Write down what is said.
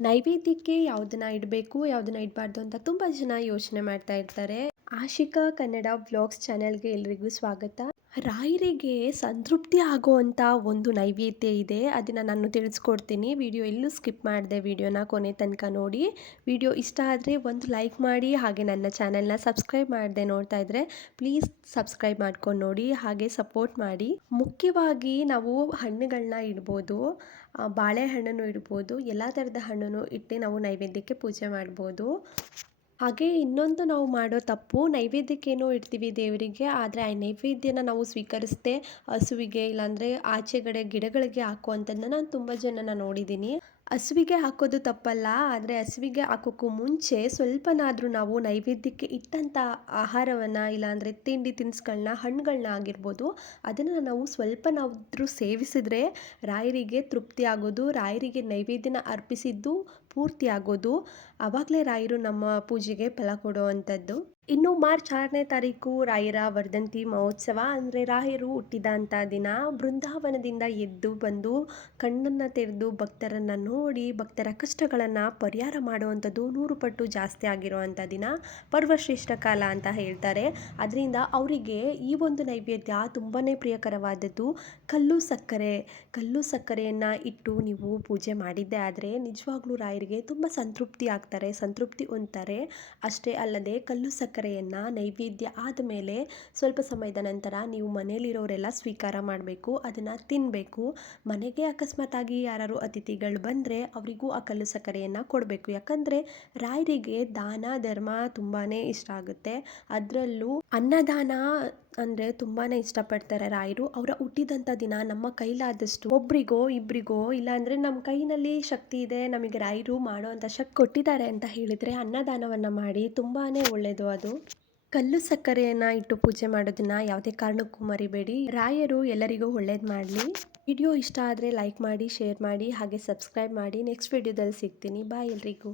ನೈವೇದ್ಯಕ್ಕೆ ಯಾವುದನ್ನ ಇಡಬೇಕು, ಯಾವುದನ್ನ ಇಡಬಾರ್ದು ಅಂತ ತುಂಬ ಜನ ಯೋಚನೆ ಮಾಡ್ತಾ ಇರ್ತಾರೆ. ಆಶಿಕಾ ಕನ್ನಡ ವ್ಲಾಗ್ಸ್ ಚಾನೆಲ್ಗೆ ಎಲ್ರಿಗೂ ಸ್ವಾಗತ. ರಾಯರಿಗೆ ಸಂತೃಪ್ತಿ ಆಗುವಂಥ ಒಂದು ನೈವೇದ್ಯ ಇದೆ, ಅದನ್ನು ನಾನು ತಿಳಿಸ್ಕೊಡ್ತೀನಿ. ವಿಡಿಯೋ ಎಲ್ಲೂ ಸ್ಕಿಪ್ ಮಾಡಿದೆ, ವಿಡಿಯೋನ ಕೊನೆ ತನಕ ನೋಡಿ. ವಿಡಿಯೋ ಇಷ್ಟ ಆದರೆ ಒಂದು ಲೈಕ್ ಮಾಡಿ, ಹಾಗೆ ನನ್ನ ಚಾನೆಲ್ನ ಸಬ್ಸ್ಕ್ರೈಬ್ ಮಾಡಿದೆ ನೋಡ್ತಾ ಇದ್ದರೆ ಪ್ಲೀಸ್ ಸಬ್ಸ್ಕ್ರೈಬ್ ಮಾಡ್ಕೊಂಡು ನೋಡಿ, ಹಾಗೆ ಸಪೋರ್ಟ್ ಮಾಡಿ. ಮುಖ್ಯವಾಗಿ ನಾವು ಹಣ್ಣುಗಳನ್ನ ಇಡ್ಬೋದು ಬಾಳೆಹಣ್ಣನ್ನು ಇಡ್ಬೋದು, ಎಲ್ಲ ಥರದ ಹಣ್ಣನ್ನು ಇಟ್ಟು ನಾವು ನೈವೇದ್ಯಕ್ಕೆ ಪೂಜೆ ಮಾಡ್ಬೋದು. ಹಾಗೆ ಇನ್ನೊಂದು ನಾವು ಮಾಡೋ ತಪ್ಪು ನೈವೇದ್ಯಕ್ಕೇನೋ ಇಡ್ತೀವಿ ದೇವರಿಗೆ, ಆದರೆ ಆ ನೈವೇದ್ಯನ ನಾವು ಸ್ವೀಕರಿಸದೆ ಹಸುವಿಗೆ ಇಲ್ಲಾಂದರೆ ಆಚೆಗಡೆ ಗಿಡಗಳಿಗೆ ಹಾಕುವಂಥದ್ದನ್ನ ನಾನು ತುಂಬ ಜನನ ನೋಡಿದ್ದೀನಿ. ಹಸುವಿಗೆ ಹಾಕೋದು ತಪ್ಪಲ್ಲ, ಆದರೆ ಹಸುವಿಗೆ ಹಾಕೋಕ್ಕೂ ಮುಂಚೆ ಸ್ವಲ್ಪನಾದರೂ ನಾವು ನೈವೇದ್ಯಕ್ಕೆ ಇಟ್ಟಂಥ ಆಹಾರವನ್ನು ಇಲ್ಲಾಂದರೆ ತಿಂಡಿ ತಿನಿಸುಗಳನ್ನ ಹಣ್ಣುಗಳನ್ನ ಆಗಿರ್ಬೋದು, ಅದನ್ನು ನಾವು ಸ್ವಲ್ಪನಾದರೂ ಸೇವಿಸಿದರೆ ರಾಯರಿಗೆ ತೃಪ್ತಿ ಆಗೋದು, ರಾಯರಿಗೆ ನೈವೇದ್ಯನ ಅರ್ಪಿಸಿದ್ದು ಪೂರ್ತಿ ಆಗೋದು. ಆವಾಗಲೇ ರಾಯರು ನಮ್ಮ ಪೂಜೆಗೆ ಫಲ ಕೊಡುವಂಥದ್ದು ಇನ್ನು ಮಾರ್ಚ್ ಆರನೇ ತಾರೀಕು ರಾಯರ ವರ್ಧಂತಿ ಮಹೋತ್ಸವ, ಅಂದರೆ ರಾಯರು ಹುಟ್ಟಿದಂಥ ದಿನ ಬೃಂದಾವನದಿಂದ ಎದ್ದು ಬಂದು ಕಣ್ಣನ್ನು ತೆರೆದು ಭಕ್ತರನ್ನು ನೋಡಿ ಭಕ್ತರ ಕಷ್ಟಗಳನ್ನು ಪರಿಹಾರ ಮಾಡುವಂಥದ್ದು ನೂರು ಪಟ್ಟು ಜಾಸ್ತಿ ಆಗಿರುವಂಥ ದಿನ ಪರ್ವಶ್ರೇಷ್ಠ ಕಾಲ ಅಂತ ಹೇಳ್ತಾರೆ. ಅದರಿಂದ ಅವರಿಗೆ ಈ ಒಂದು ನೈವೇದ್ಯ ತುಂಬಾ ಪ್ರಿಯಕರವಾದದ್ದು ಕಲ್ಲು ಸಕ್ಕರೆ. ಕಲ್ಲು ಸಕ್ಕರೆಯನ್ನು ಇಟ್ಟು ನೀವು ಪೂಜೆ ಮಾಡಿದ್ದೆ ಆದರೆ ನಿಜವಾಗ್ಲೂ ರಾಯರಿಗೆ ತುಂಬ ಸಂತೃಪ್ತಿ ಆಗ್ತಾರೆ. ಸಂತೃಪ್ತಿ ಹೊಂದ್ತಾರೆ. ಅಷ್ಟೇ ಅಲ್ಲದೆ ಕಲ್ಲು ಸಕ್ಕರೆಯನ್ನು ನೈವೇದ್ಯ ಆದ ಮೇಲೆ ಸ್ವಲ್ಪ ಸಮಯದ ನಂತರ ನೀವು ಮನೆಯಲ್ಲಿರೋರೆಲ್ಲ ಸ್ವೀಕಾರ ಮಾಡಬೇಕು, ಅದನ್ನು ತಿನ್ನಬೇಕು ಮನೆಗೆ ಅಕಸ್ಮಾತಾಗಿ ಯಾರು ಅತಿಥಿಗಳು ಬಂದರೆ ಅವರಿಗೂ ಆ ಕಲ್ಲು ಸಕ್ಕರೆಯನ್ನು ಕೊಡಬೇಕು. ಯಾಕಂದರೆ ರಾಯರಿಗೆ ದಾನ, ಧರ್ಮ ತುಂಬಾ ಇಷ್ಟ ಆಗುತ್ತೆ. ಅದರಲ್ಲೂ ಅನ್ನದಾನ ಅಂದರೆ ತುಂಬಾ ಇಷ್ಟಪಡ್ತಾರೆ ರಾಯರು. ಅವರ ಹುಟ್ಟಿದಂಥ ದಿನ ನಮ್ಮ ಕೈಲಾದಷ್ಟು ಒಬ್ರಿಗೋ ಇಬ್ಬರಿಗೋ ಇಲ್ಲಾಂದರೆ ನಮ್ಮ ಕೈನಲ್ಲಿ ಶಕ್ತಿ ಇದೆ, ನಮಗೆ ರಾಯರು ಮಾಡೋವಂಥ ಶಕ್ತಿ ಕೊಟ್ಟಿದ್ದಾರೆ ಅಂತ ಹೇಳಿದರೆ ಅನ್ನದಾನವನ್ನು ಮಾಡಿ ತುಂಬಾ ಒಳ್ಳೆಯದು ಅದು. ಕಲ್ಲು ಸಕ್ಕರೆಯನ್ನು ಇಟ್ಟು ಪೂಜೆ ಮಾಡೋದನ್ನ ಯಾವುದೇ ಕಾರಣಕ್ಕೂ ಮರಿಬೇಡಿ. ರಾಯರು ಎಲ್ಲರಿಗೂ ಒಳ್ಳೇದು ಮಾಡಲಿ. ವಿಡಿಯೋ ಇಷ್ಟ ಆದರೆ ಲೈಕ್ ಮಾಡಿ ಶೇರ್ ಮಾಡಿ, ಹಾಗೆ ಸಬ್ಸ್ಕ್ರೈಬ್ ಮಾಡಿ. ನೆಕ್ಸ್ಟ್ ವಿಡಿಯೋದಲ್ಲಿ ಸಿಗ್ತೀನಿ. ಬಾಯ್ ಎಲ್ರಿಗೂ.